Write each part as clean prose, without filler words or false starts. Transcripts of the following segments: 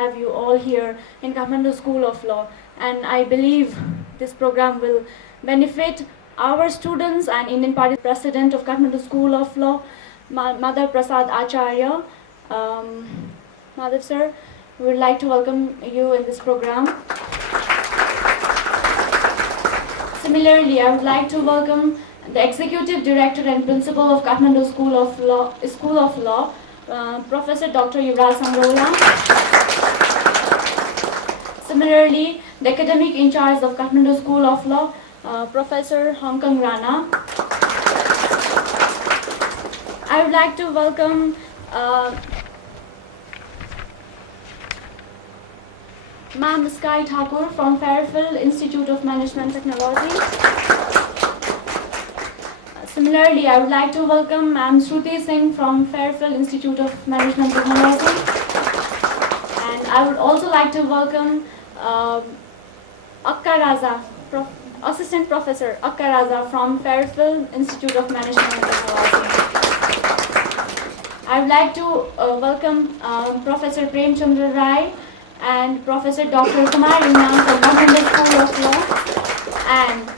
have you all here in Kathmandu School of Law, and I believe this program will benefit our students and Indian Party President of Kathmandu School of Law, Madhav Prasad Acharya. Madhav sir, we would like to welcome you in this program. Similarly, I would like to welcome the Executive Director and Principal of Kathmandu School of Law, Professor Dr. Yuvraj Sangrola. Similarly, the Academic In Charge of Kathmandu School of Law, Professor Hong Kong Rana. I would like to welcome Ma'am Sky Thakur from Fairfield Institute of Management Technology. Similarly, I would like to welcome Ma'am Shruti Singh from Fairfield Institute of Management Technology. And I would also like to welcome Akka Raza, Assistant Professor Akka Raza from Fairfield Institute of Management Technology. I would like to welcome Professor Prem Chandra Rai and Professor Dr. Kumar Imam from Kathmandu School of Law. And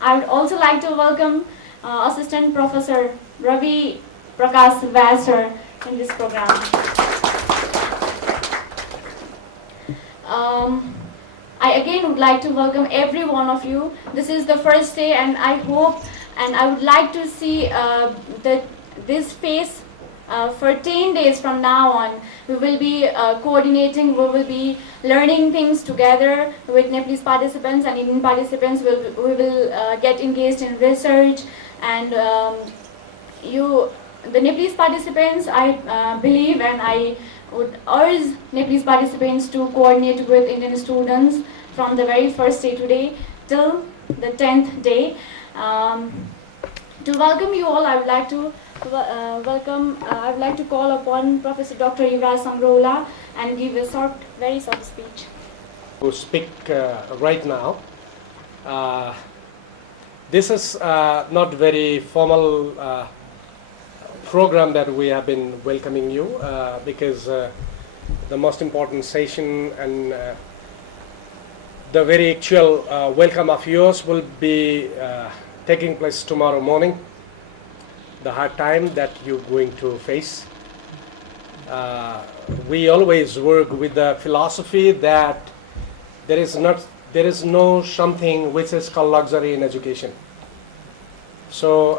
I would also like to welcome Assistant Professor Ravi Prakash Vassar in this program. I again would like to welcome every one of you. This is the first day, and I hope and I would like to see this phase for 10 days from now on. We will be coordinating, we will be learning things together with Nepalese participants and Indian participants. We will get engaged in research, and the Nepalese participants, I believe, and I would urge Nepalese participants to coordinate with Indian students from the very first day today till the 10th day. To welcome you all, I would like to I would like to call upon Professor Dr. Yuvraj Sangrola and give a very short speech. To speak right now. This is not very formal program that we have been welcoming you because the most important session and the very actual welcome of yours will be taking place tomorrow morning. The hard time that you're going to face. We always work with the philosophy that there is no something which is called luxury in education. So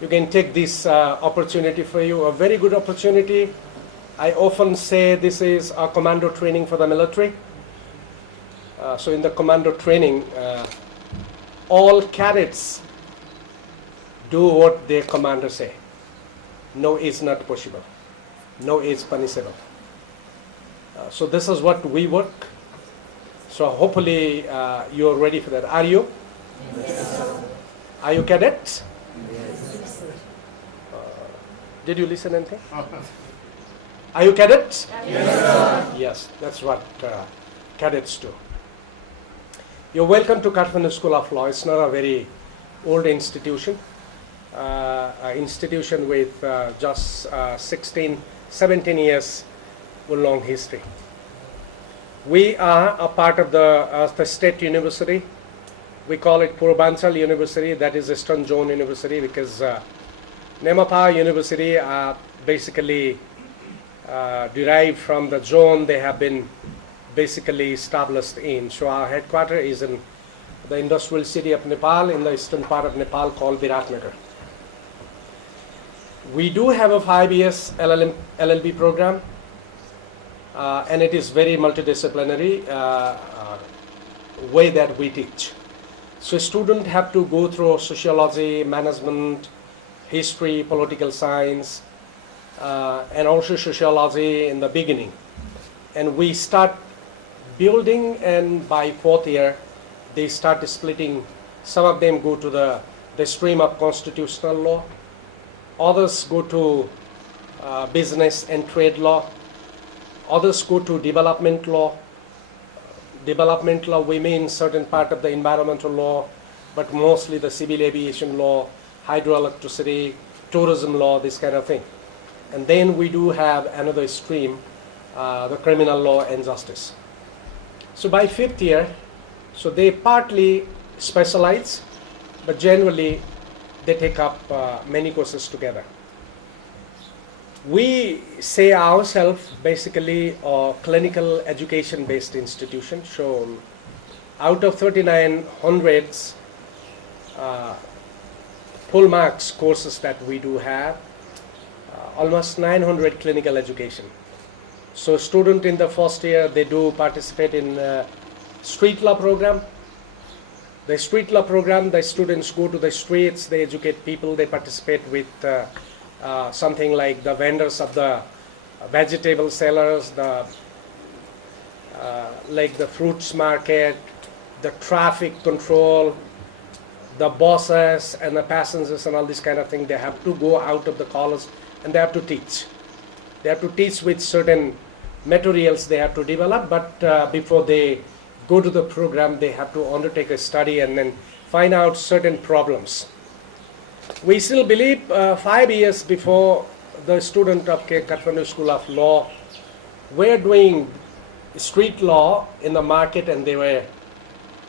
you can take this opportunity for you, a very good opportunity. I often say this is a commando training for the military. So in the commando training, all cadets do what their commander say. No is not possible. No is punishable. So this is what we work. So hopefully you're ready for that. Are you? Yes, sir. Are you cadets? Yes, sir. Did you listen anything? Are you cadets? Yes, sir. Yes, that's what cadets do. You're welcome to Kathmandu School of Law. It's not a very old institution. Institution with just 16, 17 years with long history. We are a part of the state university. We call it Purbanchal University, that is Eastern Zone University, because Nemapa University are basically derived from the zone they have been basically established in. So our headquarters is in the industrial city of Nepal, in the eastern part of Nepal called Viratnagar. We do have a 5 years LLB program, and it is very multidisciplinary way that we teach. So students have to go through sociology, management, history, political science, and also sociology in the beginning. And we start building, and by 4th year, they start splitting. Some of them go to the stream of constitutional law. Others go to business and trade law. Others go to development law. Development law, we mean certain part of the environmental law, but mostly the civil aviation law, hydroelectricity, tourism law, this kind of thing. And then we do have another stream the criminal law and justice. So by 5th year, so they partly specialize, but generally they take up many courses together. We say ourselves basically a clinical education based institution. So out of 3900 full marks courses that we do have, almost 900 clinical education. So student in the first year, they do participate in street law program. The street law program, the students go to the streets, they educate people, they participate with something like the vendors of the vegetable sellers, the like the fruits market, the traffic control, the buses and the passengers and all this kind of thing. They have to go out of the college and they have to teach. They have to teach with certain materials they have to develop, but before they go to the program, they have to undertake a study and then find out certain problems. We still believe 5 years before the student of Kathmandu School of Law were doing street law in the market, and they were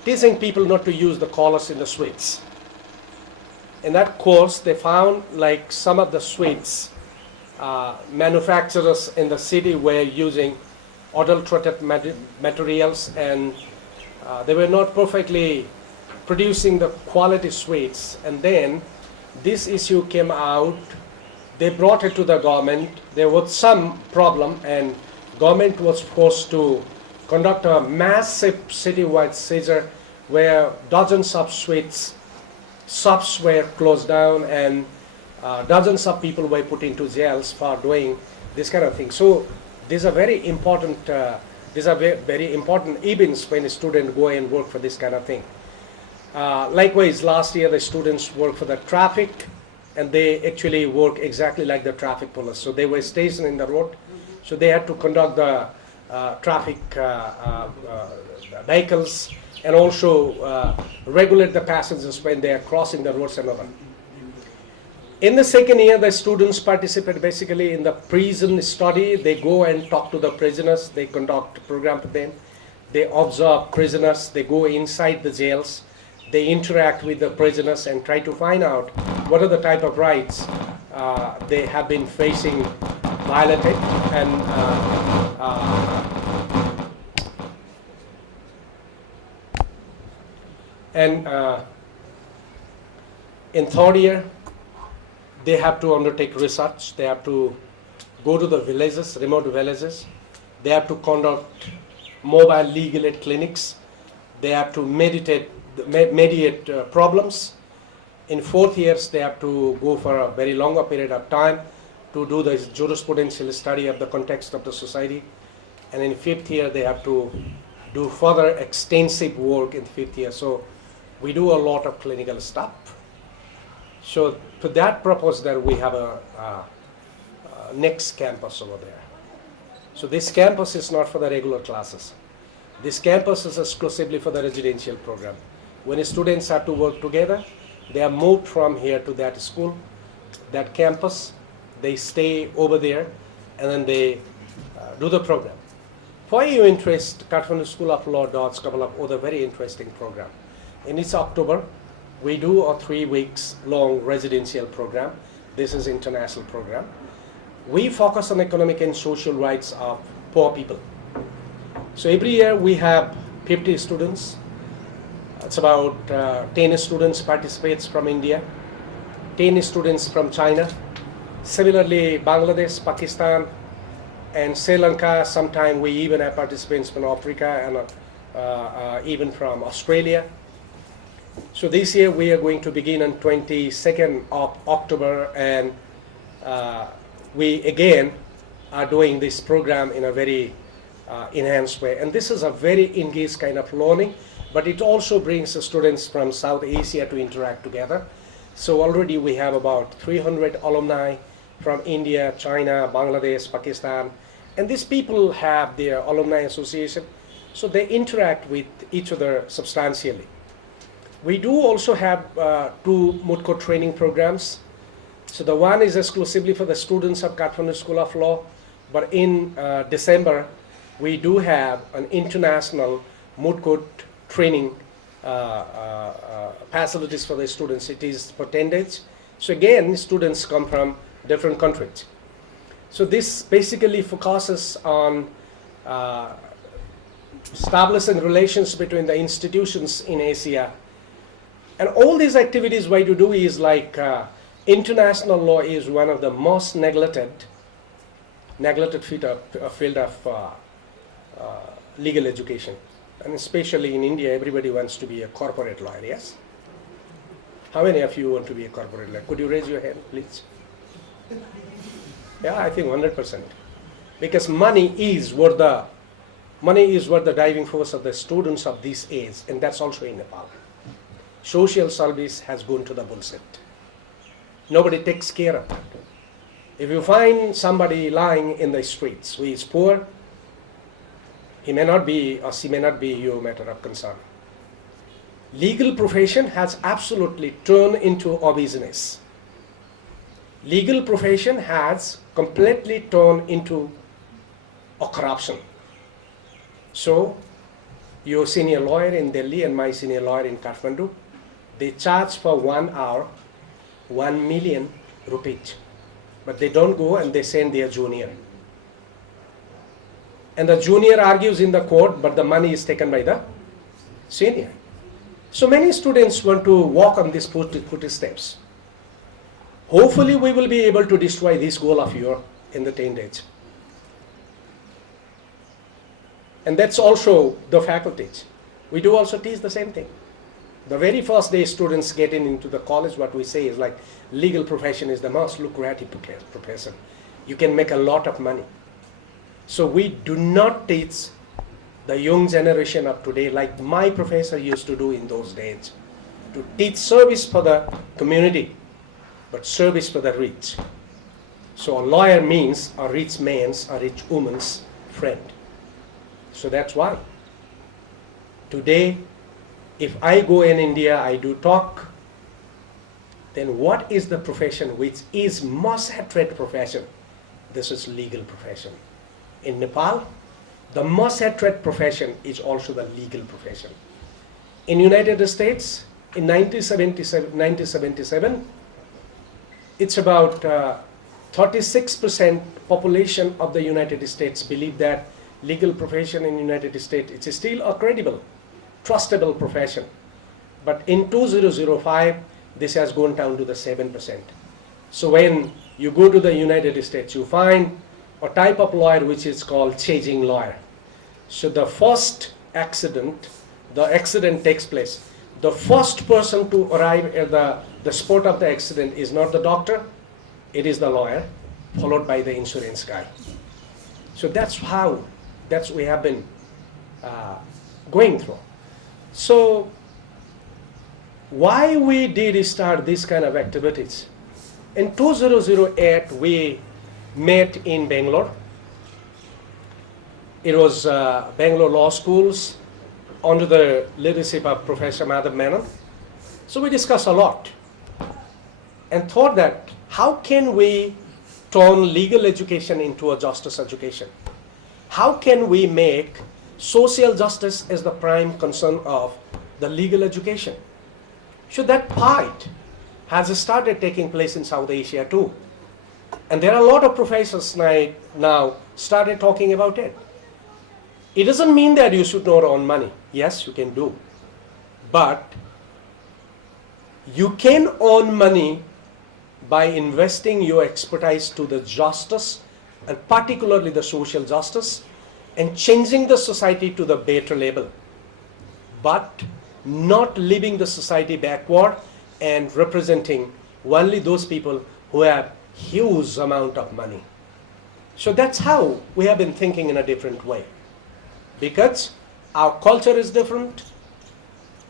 teaching people not to use the collars in the streets. In that course, they found like some of the streets manufacturers in the city were using adulterated materials, and they were not perfectly producing the quality sweets. And then this issue came out. They brought it to the government. There was some problem, and government was forced to conduct a massive citywide seizure where dozens of sweets shops were closed down, and dozens of people were put into jails for doing this kind of thing. So these are very important. These are very important events when a student go and work for this kind of thing. Likewise, last year the students worked for the traffic, and they actually work exactly like the traffic police. So they were stationed in the road, so they had to conduct the traffic vehicles and also regulate the passengers when they are crossing the roads and all that. In the second year, the students participate basically in the prison study. They go and talk to the prisoners. They conduct a program for them. They observe prisoners. They go inside the jails. They interact with the prisoners and try to find out what are the type of rights they have been facing violated. And in third year, they have to undertake research. They have to go to the villages, remote villages. They have to conduct mobile legal aid clinics. They have to mediate problems. In fourth years, they have to go for a very longer period of time to do the jurisprudential study of the context of the society. And in fifth year, they have to do further extensive work in fifth year. So we do a lot of clinical stuff. So to that purpose, there we have a next campus over there. So this campus is not for the regular classes. This campus is exclusively for the residential program. When students have to work together, they are moved from here to that school, that campus. They stay over there, and then they do the program. For your interest, Kathmandu School of Law does a couple of other very interesting program. In this October, we do a 3 weeks long residential program. This is international program. We focus on economic and social rights of poor people. So every year we have 50 students. It's about 10 students participates from India, 10 students from China. Similarly, Bangladesh, Pakistan, and Sri Lanka. Sometimes we even have participants from Africa and even from Australia. So this year we are going to begin on 22nd of October, and we again are doing this program in a very enhanced way. And this is a very engaged kind of learning, but it also brings the students from South Asia to interact together. So already we have about 300 alumni from India, China, Bangladesh, Pakistan, and these people have their alumni association, so they interact with each other substantially. We do also have 2 moot court training programs. So the one is exclusively for the students of Kathmandu School of Law. But in December, we do have an international moot court training facilities for the students. It is for 10 days. So again, students come from different countries. So this basically focuses on establishing relations between the institutions in Asia. And all these activities what you do is like international law is one of the most neglected field of legal education. And especially in India, everybody wants to be a corporate lawyer, yes? How many of you want to be a corporate lawyer? Could you raise your hand, please? Yeah, I think 100%. Because money is what the driving force of the students of this age, and that's also in Nepal. Social service has gone to the bullshit. Nobody takes care of that. If you find somebody lying in the streets who is poor, he may not be or she may not be your matter of concern. Legal profession has absolutely turned into a business. Legal profession has completely turned into a corruption. So, your senior lawyer in Delhi and my senior lawyer in Kathmandu, they charge for 1 hour 1 million rupees. But they don't go and they send their junior. And the junior argues in the court, but the money is taken by the senior. So many students want to walk on these footsteps. Hopefully we will be able to destroy this goal of yours in the 10 days. And that's also the faculties. We do also teach the same thing. The very first day students getting into the college, what we say is like legal profession is the most lucrative profession. You can make a lot of money. So we do not teach the young generation of today like my professor used to do in those days, to teach service for the community, but service for the rich. So a lawyer means a rich man's, a rich woman's friend. So that's why. Today, if I go in India, I do talk, then what is the profession which is most hated profession? This is legal profession. In Nepal, the most hated profession is also the legal profession. In United States, in 1977, it's about 36% population of the United States believe that legal profession in United States it's still a credible, trustable profession. But in 2005, this has gone down to the 7%. So when you go to the United States, you find a type of lawyer which is called chasing lawyer. So the first accident, the accident takes place. The first person to arrive at the spot of the accident is not the doctor, it is the lawyer, followed by the insurance guy. So that's we have been going through. So why we did start this kind of activities? In 2008, we met in Bangalore. It was Bangalore Law Schools under the leadership of Professor Madhav Menon. So we discussed a lot and thought that how can we turn legal education into a justice education? How can we make social justice as the prime concern of the legal education? So that fight has started taking place in South Asia too. And there are a lot of professors now started talking about it. It doesn't mean that you should not earn money. Yes, you can do. But you can earn money by investing your expertise to the justice, and particularly the social justice, and changing the society to the better level. But not leaving the society backward and representing only those people who have huge amount of money. So that's how we have been thinking in a different way. Because our culture is different,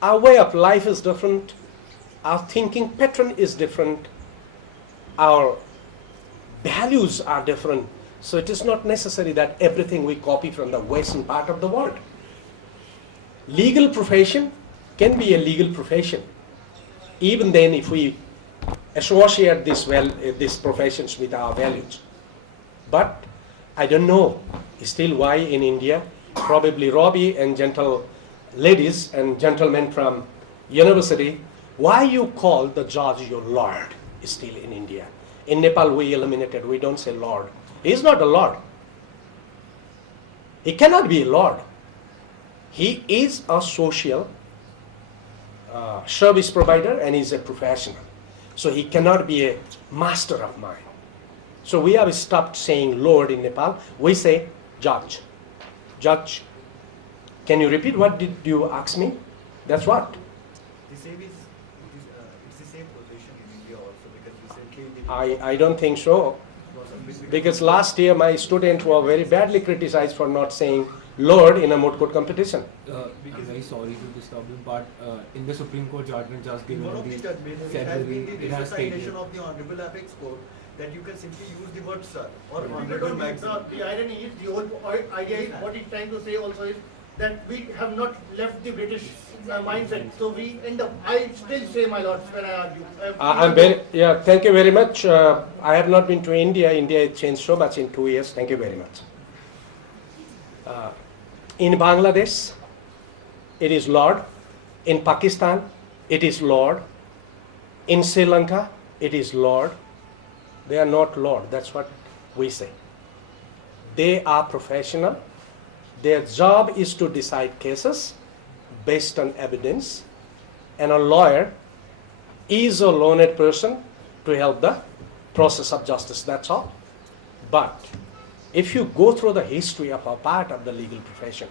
our way of life is different, our thinking pattern is different, our values are different. So it is not necessary that everything we copy from the western part of the world. Legal profession can be a legal profession. Even then, if we associate these professions with our values. But I don't know still why in India, probably Robbie and gentle ladies and gentlemen from university, why you call the judge your lord still in India. In Nepal we eliminated, we don't say lord. He is not a lord. He cannot be a lord. He is a social service provider and is a professional. So he cannot be a master of mind. So we have stopped saying Lord in Nepal. We say judge. Judge. Can you repeat what did you ask me? That's what? The same is, it's the same position in India also because recently I don't think so. Because last year my students were very badly criticized for not saying Lord in a moot court competition. I'm very sorry to disturb you, but in the Supreme Court judgment just given one of in the the judgments, it has February, been the it has stated. recitation of the Honorable Apex Court that you can simply use the word sir or People Honorable don't use maximum. the irony is, the whole idea is, what it's trying to say also is that we have not left the British mindset. So we end up, I still say my lords when I argue. I'm very, thank you very much. I have not been to India. India has changed so much in 2 years. Thank you very much. In Bangladesh, it is Lord. In Pakistan, it is Lord. In Sri Lanka, it is Lord. They are not Lord. That's what we say. They are professional. Their job is to decide cases based on evidence. And a lawyer is a learned person to help the process of justice. That's all. But if you go through the history of a part of the legal profession,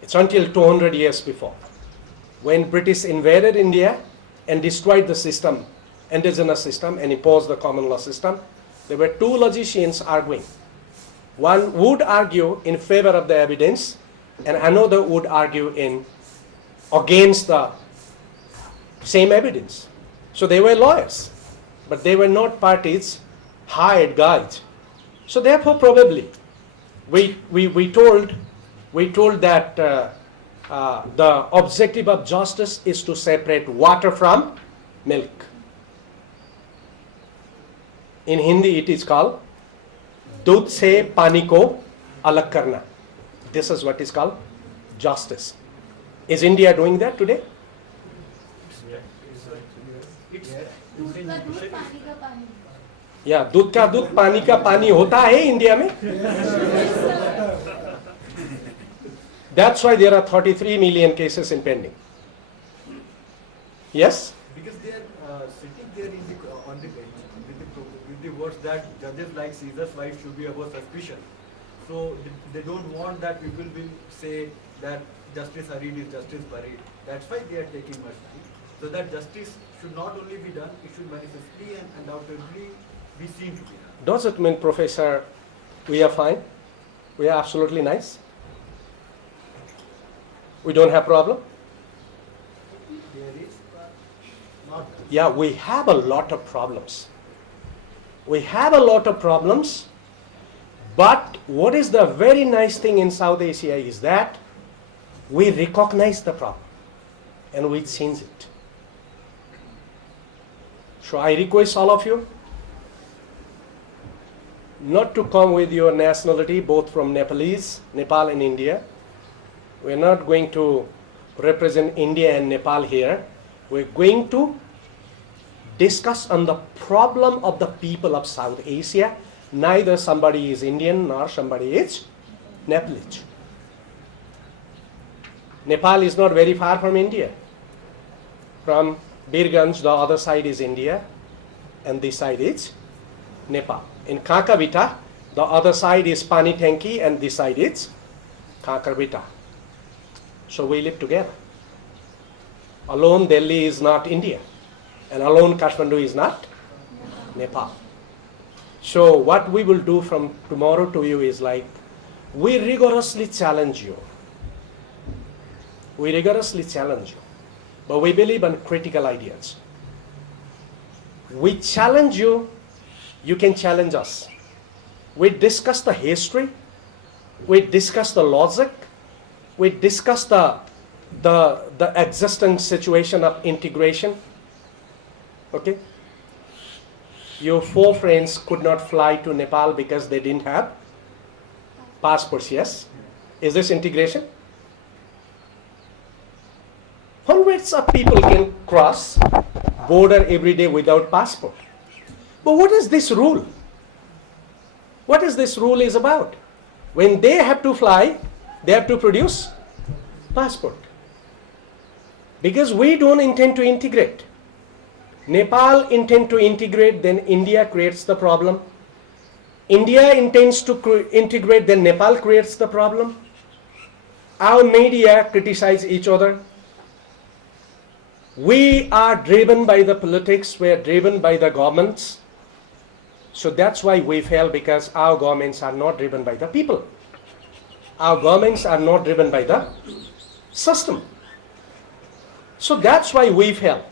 it's until 200 years before, when British invaded India and destroyed the system, indigenous system, and imposed the common law system, there were two logicians arguing. One would argue in favor of the evidence, and another would argue against the same evidence. So they were lawyers, but they were not parties, hired guides. So therefore, probably, we told that the objective of justice is to separate water from milk. In Hindi, it is called दूध से पानी को अलग करना. This is what is called justice. Is India doing that today? Yeah, दूध का दूध पानी का पानी होता है इंडिया में. That's why there are 33 million cases in pending. Yes? Because they are sitting there in the, on the bench with the words that judges like Caesar's wife should be above suspicion. So they don't want that people will say that justice hurried is justice buried. That's why they are taking much time. So that justice should not only be done, it should manifestly and undoubtedly be seen to be done. Does it mean, Professor, we are fine? We are absolutely nice? We don't have problem? There is not. Yeah, we have a lot of problems. We have a lot of problems, but what is the very nice thing in South Asia is that we recognize the problem and we change it. So I request all of you not to come with your nationality, both from Nepal and India. We're not going to represent India and Nepal here. We're going to discuss on the problem of the people of South Asia. Neither somebody is Indian nor somebody is Nepalese. Nepal is not very far from India. From Birganj, the other side is India, and this side is Nepal. In Kankavita, the other side is Panitanki, and this side is Kankavita. So we live together. Alone Delhi is not India, and alone Kathmandu is not Nepal. So what we will do from tomorrow to you is like, we rigorously challenge you. We rigorously challenge you. But we believe in critical ideas. We challenge you, you can challenge us. We discuss the history, we discuss the logic, we discuss the existing situation of integration. Okay? Your 4 friends could not fly to Nepal because they didn't have Passports, yes. Is this integration? Hundreds of people can cross border every day without passport. But what is this rule? What is this rule is about? When they have to fly, they have to produce passport. Because we don't intend to integrate. Nepal intend to integrate, then India creates the problem. India intends to integrate, then Nepal creates the problem. Our media criticize each other. We are driven by the politics, we are driven by the governments. So that's why we fail, because our governments are not driven by the people. Our governments are not driven by the system. So that's why we fail.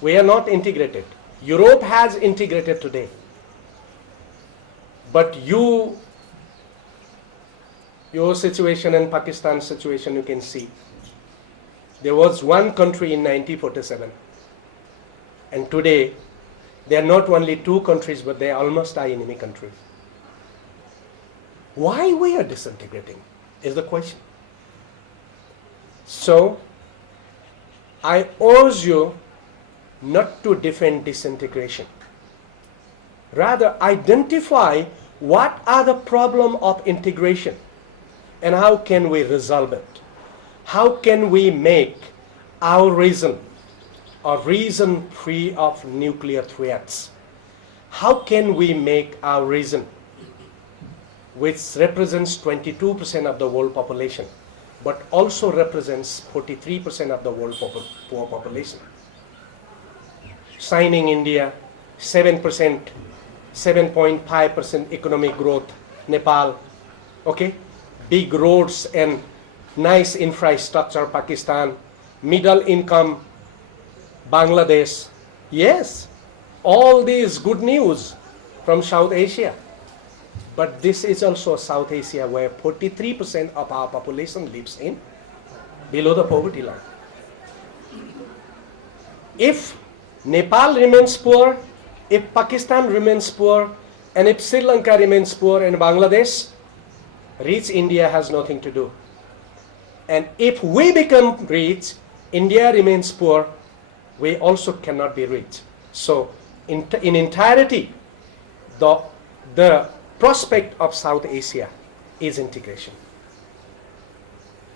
We are not integrated. Europe has integrated today. But your situation and Pakistan's situation, you can see. There was one country in 1947. And today, there are not only two countries, but they almost are enemy countries. Why we are disintegrating is the question. So, I urge you not to defend disintegration. Rather, identify what are the problem of integration and how can we resolve it. How can we make our region a region free of nuclear threats? How can we make our region, which represents 22% of the world population, but also represents 43% of the world poor population? Signing India, 7%, 7.5% economic growth, Nepal, okay? Big roads and nice infrastructure, Pakistan, middle income, Bangladesh. Yes, all these good news from South Asia. But this is also South Asia where 43% of our population lives in below the poverty line. If Nepal remains poor, if Pakistan remains poor, and if Sri Lanka remains poor and Bangladesh, rich India has nothing to do. And if we become rich, India remains poor, we also cannot be rich. So in entirety, the prospect of South Asia is integration.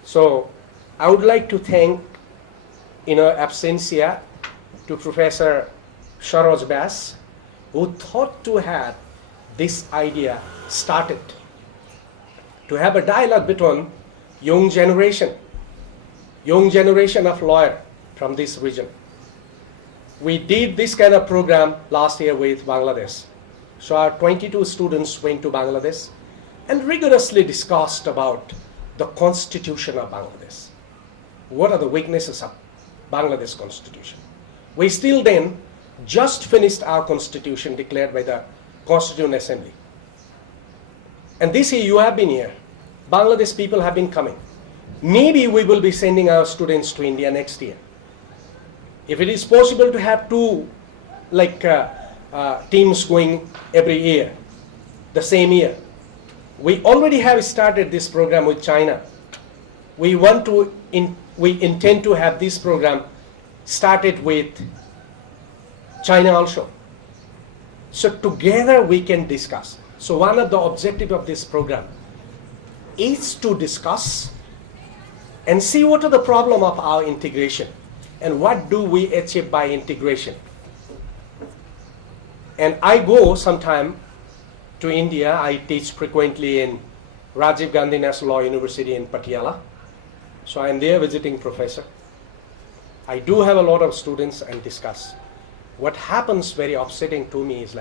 So I would like to thank, in absentia, to Professor Saroj Bass, who thought to have this idea started, to have a dialogue between young generation of lawyer from this region. We did this kind of program last year with Bangladesh. So our 22 students went to Bangladesh and rigorously discussed about the constitution of Bangladesh. What are the weaknesses of Bangladesh constitution? We still then just finished our constitution declared by the Constituent Assembly. And this year you have been here. Bangladesh people have been coming. Maybe we will be sending our students to India next year. If it is possible to have two teams going every year, the same year. We already have started this program with China. We intend to have this program started with China also. So together we can discuss. So one of the objectives of this program is to discuss and see what are the problem of our integration and what do we achieve by integration. And I go sometime to India. I teach frequently in Rajiv Gandhi National Law University in Patiala. So I am there visiting professor. I do have a lot of students and discuss. What happens very upsetting to me is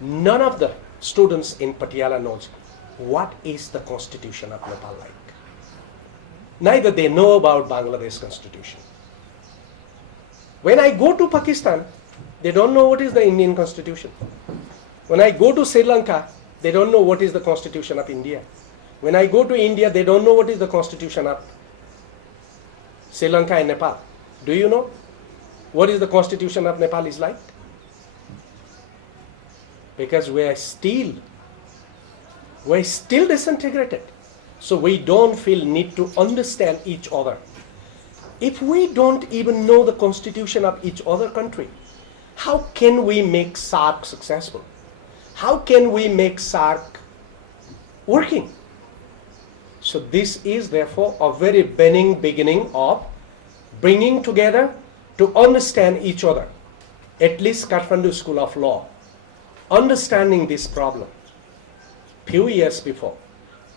none of the students in Patiala knows what is the constitution of Nepal like. Neither they know about Bangladesh constitution. When I go to Pakistan, they don't know what is the Indian constitution. When I go to Sri Lanka, they don't know what is the constitution of India. When I go to India, they don't know what is the constitution of Sri Lanka and Nepal. Do you know what is the constitution of Nepal is like? Because we are still we're still disintegrated. So we don't feel need to understand each other. If we don't even know the constitution of each other country, how can we make SAARC successful? How can we make SAARC working? So this is therefore a very beginning of bringing together to understand each other. At least Kathmandu School of Law, understanding this problem, few years before,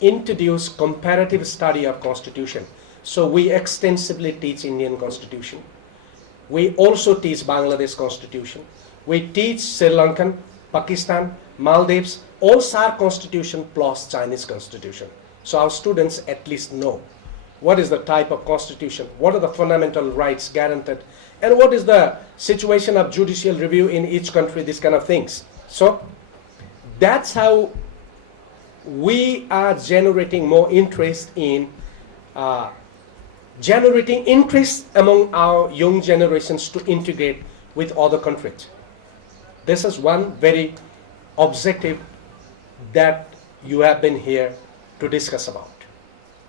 introduced comparative study of Constitution. So we extensively teach Indian Constitution. We also teach Bangladesh Constitution. We teach Sri Lankan, Pakistan, Maldives, all SAARC Constitution plus Chinese Constitution. So our students at least know what is the type of constitution, what are the fundamental rights guaranteed, and what is the situation of judicial review in each country, these kind of things. So that's how we are generating more interest in generating interest among our young generations to integrate with other countries. This is one very objective that you have been here to discuss about.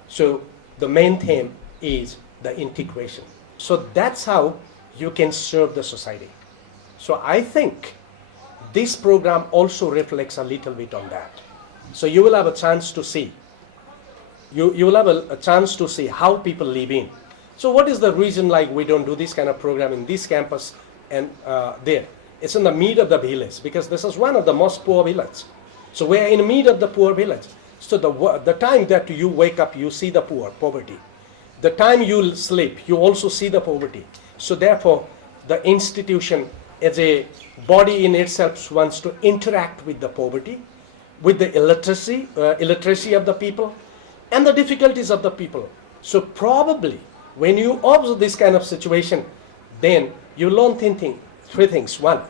So the main theme is the integration. So that's how you can serve the society. So I think this program also reflects a little bit on that. So you will have a chance to see. You will have a chance to see how people live in. So what is the reason like we don't do this kind of program in this campus and there? It's in the mid of the village because this is one of the most poor villages. So we are in the mid of the poor village. So the time that you wake up, you see the poverty. The time you sleep, you also see the poverty. So therefore, the institution as a body in itself wants to interact with the poverty, with the illiteracy of the people, and the difficulties of the people. So probably, when you observe this kind of situation, then you learn three things. One,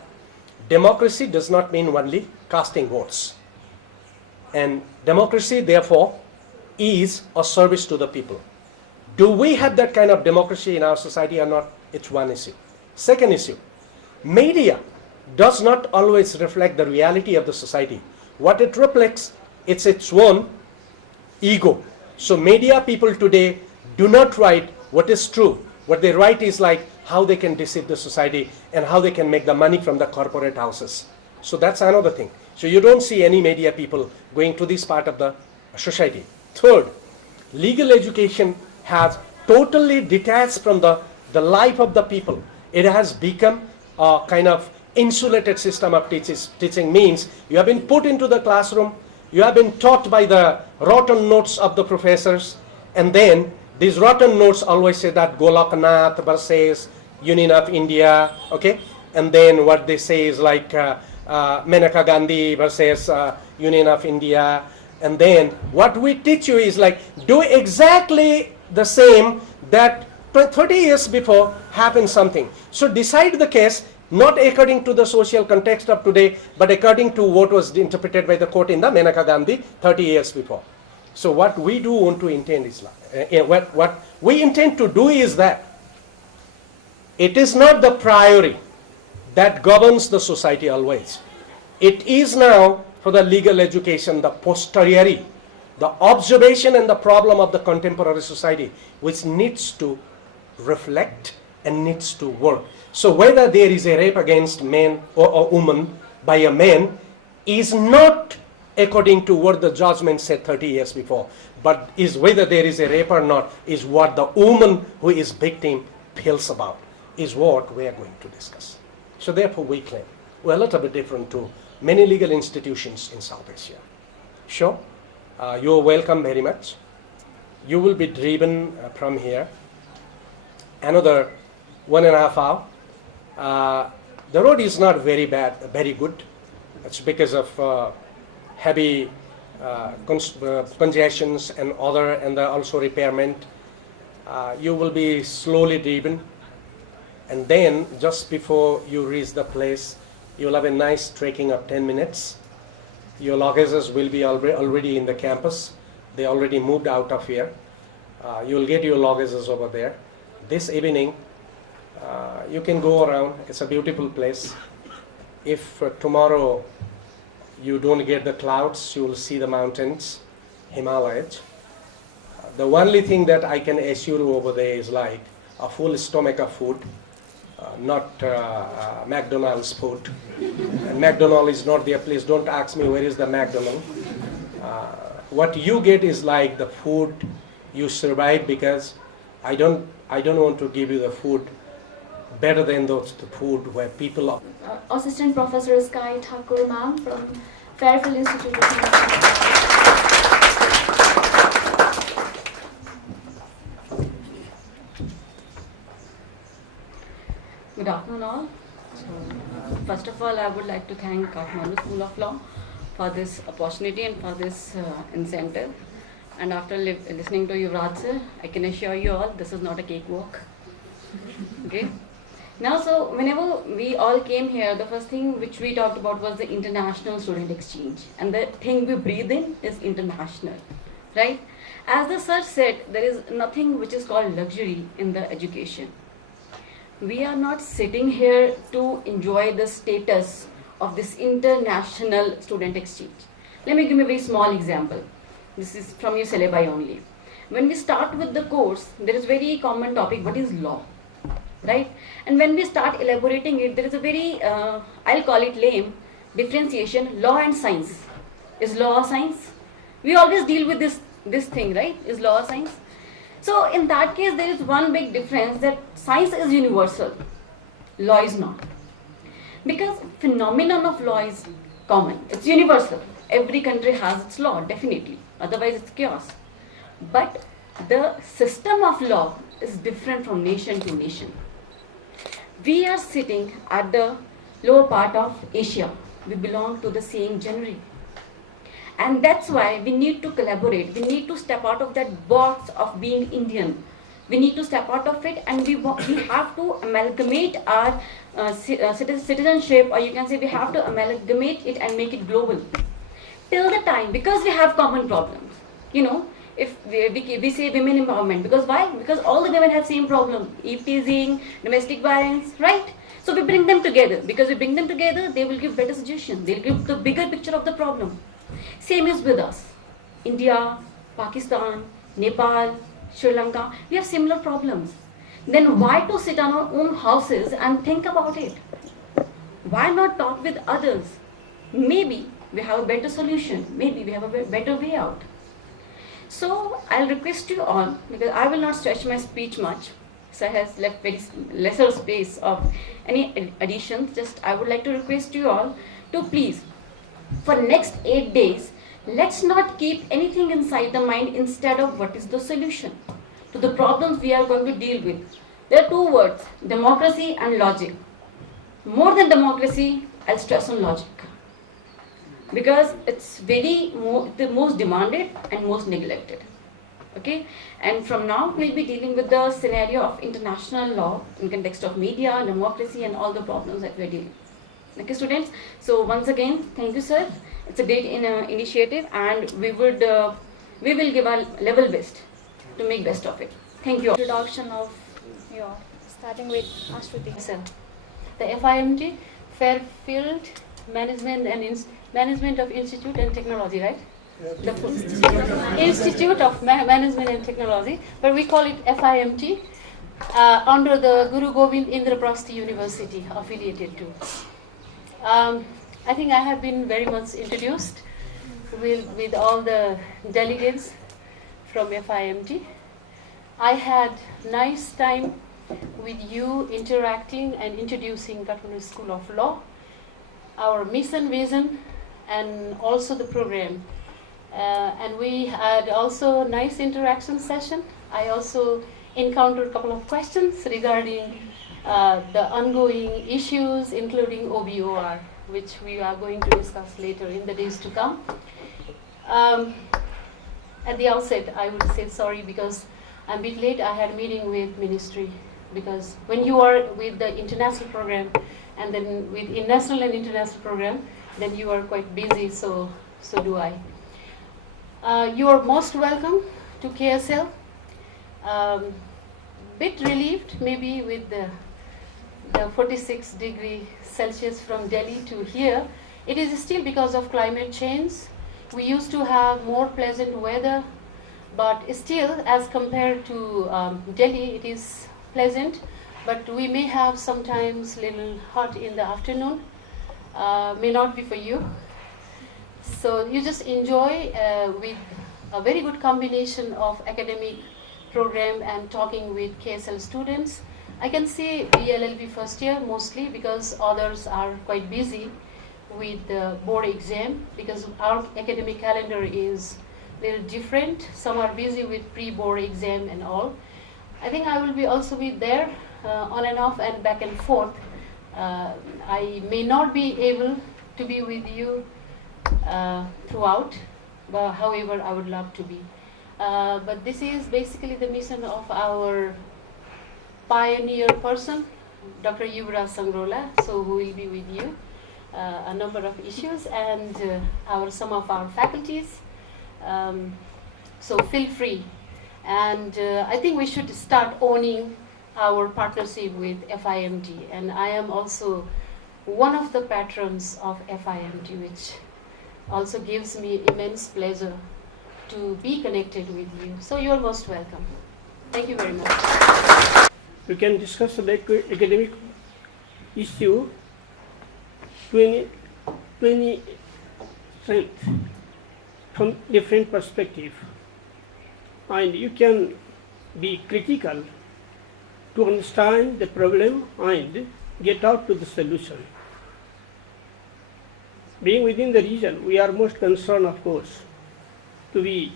democracy does not mean only casting votes. And democracy, therefore, is a service to the people. Do we have that kind of democracy in our society or not? It's one issue. Second issue, media does not always reflect the reality of the society. What it reflects, it's its own ego. So media people today do not write what is true. What they write is like how they can deceive the society and how they can make the money from the corporate houses. So that's another thing. So you don't see any media people going to this part of the society. Third, legal education has totally detached from the life of the people. It has become a kind of insulated system of teaching means you have been put into the classroom, you have been taught by the rotten notes of the professors, and then these rotten notes always say that Golaknath versus Union of India, okay? And then what they say is like Maneka Gandhi versus Union of India. And then what we teach you is like do exactly the same that 30 years before happened something. So decide the case not according to the social context of today, but according to what was interpreted by the court in the Maneka Gandhi 30 years before. So what we do want to intend is what we intend to do is that it is not the priori that governs the society always. It is now for the legal education, the posteriori, the observation and the problem of the contemporary society, which needs to reflect and needs to work. So whether there is a rape against man or a woman by a man is not according to what the judgment said 30 years before, but is whether there is a rape or not is what the woman who is victim feels about, is what we are going to discuss. So therefore we claim we're a little bit different to many legal institutions in South Asia. Sure, you're welcome very much. You will be driven from here another 1.5 hours. The road is not very bad, very good. It's because of heavy congestions and other, and also repairment. You will be slowly driven, and then just before you reach the place, you'll have a nice trekking of 10 minutes. Your luggages will be already in the campus. They already moved out of here. You'll get your luggages over there. This evening, you can go around. It's a beautiful place. If tomorrow you don't get the clouds, you will see the mountains, Himalayas. The only thing that I can assure you over there is like a full stomach of food, not McDonald's food. And McDonald's is not their place. Don't ask me where is the McDonald's. What you get is like the food you survive, because I don't want to give you the food better than the food where people are. Assistant Professor Sky Thakur ma'am from Fairfield Institute of Technology. Good afternoon all. First of all, I would like to thank Kathmandu School of Law for this opportunity and for this incentive. And after listening to Yuvraj sir, I can assure you all this is not a cakewalk. Okay. Now, so whenever we all came here, the first thing which we talked about was the international student exchange, and the thing we breathe in is international, right? As the sir said, there is nothing which is called luxury in the education. We are not sitting here to enjoy the status of this international student exchange. Let me give you a very small example. This is from your syllabi only. When we start with the course, there is very common topic, what is law, right? And when we start elaborating it, there is a very, I'll call it lame, differentiation, law and science. Is law a science? We always deal with this thing, right? Is law a science? So in that case, there is one big difference, that science is universal, law is not. Because phenomenon of law is common, it's universal. Every country has its law, definitely, otherwise it's chaos. But the system of law is different from nation to nation. We are sitting at the lower part of Asia. We belong to the same genre. And that's why we need to collaborate. We need to step out of that box of being Indian. We need to step out of it, and we have to amalgamate our citizenship, or you can say we have to amalgamate it and make it global. Till the time, because we have common problems. You know, if we say women empowerment, because why? Because all the women have same problem, eve teasing, domestic violence, right? So we bring them together. Because we bring them together, they will give better suggestions. They'll give the bigger picture of the problem. Same is with us. India, Pakistan, Nepal, Sri Lanka, we have similar problems. Then why to sit on our own houses and think about it? Why not talk with others? Maybe we have a better solution. Maybe we have a better way out. So I'll request you all, because I will not stretch my speech much. Sir has left very lesser space of any additions. Just I would like to request you all to please, for next 8 days, let's not keep anything inside the mind instead of what is the solution to the problems we are going to deal with. There are two words, democracy and logic. More than democracy, I'll stress on logic. Because it's the most demanded and most neglected. Okay? And from now, we'll be dealing with the scenario of international law in context of media, democracy, and all the problems that we're dealing with. Okay, students, so once again, thank you, sir. It's a great initiative, and we will give our level best to make best of it. Thank you. Introduction of your, starting with Ashruti. Sir, the FIMT, Fairfield Management of Institute and Technology, right? The Institute of Management and Technology, but we call it FIMT, under the Guru Gobind Indraprastha University, affiliated to. I think I have been very much introduced with all the delegates from FIMT. I had nice time with you interacting and introducing Kathmandu School of Law, our mission, vision, and also the program. And we had also nice interaction session. I also encountered a couple of questions regarding the ongoing issues, including OBOR, which we are going to discuss later in the days to come. At the outset, I would say sorry because I'm a bit late. I had a meeting with ministry, because when you are with the international program and then with national and international program, then you are quite busy, so do I. You are most welcome to KSL. Bit relieved maybe with the 46 degrees Celsius from Delhi to here. It is still because of climate change. We used to have more pleasant weather, but still, as compared to Delhi, it is pleasant. But we may have sometimes little hot in the afternoon. May not be for you. So you just enjoy with a very good combination of academic program and talking with KSL students. I can say BLLB first year mostly because others are quite busy with the board exam because our academic calendar is little different. Some are busy with pre-board exam and all. I think I will be also be there on and off and back and forth. I may not be able to be with you throughout, but however I would love to be. But this is basically the mission of our pioneer person, Dr. Yuvraj Sangrola, so who will be with you a number of issues and some of our faculties. So feel free. And I think we should start owning our partnership with FIMT. And I am also one of the patrons of FIMT, which also gives me immense pleasure to be connected with you. So you are most welcome. Thank you very much. We can discuss the academic issue to any strength from different perspective, and you can be critical to understand the problem and get out to the solution. Being within the region, we are most concerned, of course, to be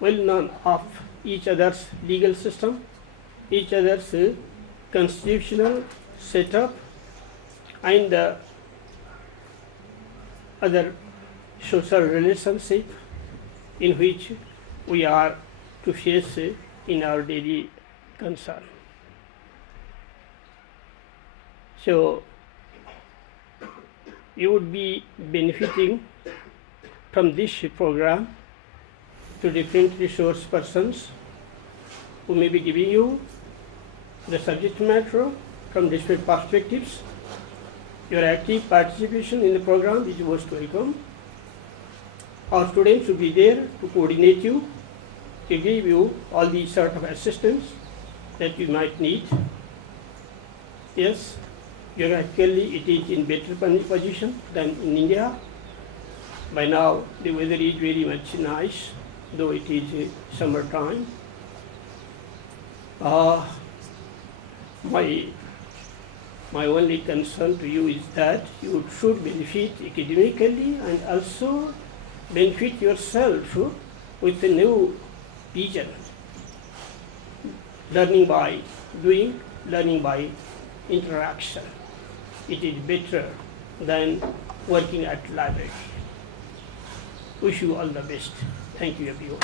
well known of each other's legal system, each other's constitutional setup, and the other social relationship in which we are to face in our daily concern. So you would be benefiting from this program to different resource persons who may be giving you the subject matter from different perspectives. Your active participation in the program is most welcome. Our students will be there to coordinate you, to give you all the sort of assistance that you might need. Yes, geographically it is in better position than in India. By now the weather is very much nice, though it is summertime. My only concern to you is that you should benefit academically and also benefit yourself with a new vision. Learning by doing, learning by interaction. It is better than working at library. Wish you all the best. Thank you, everyone.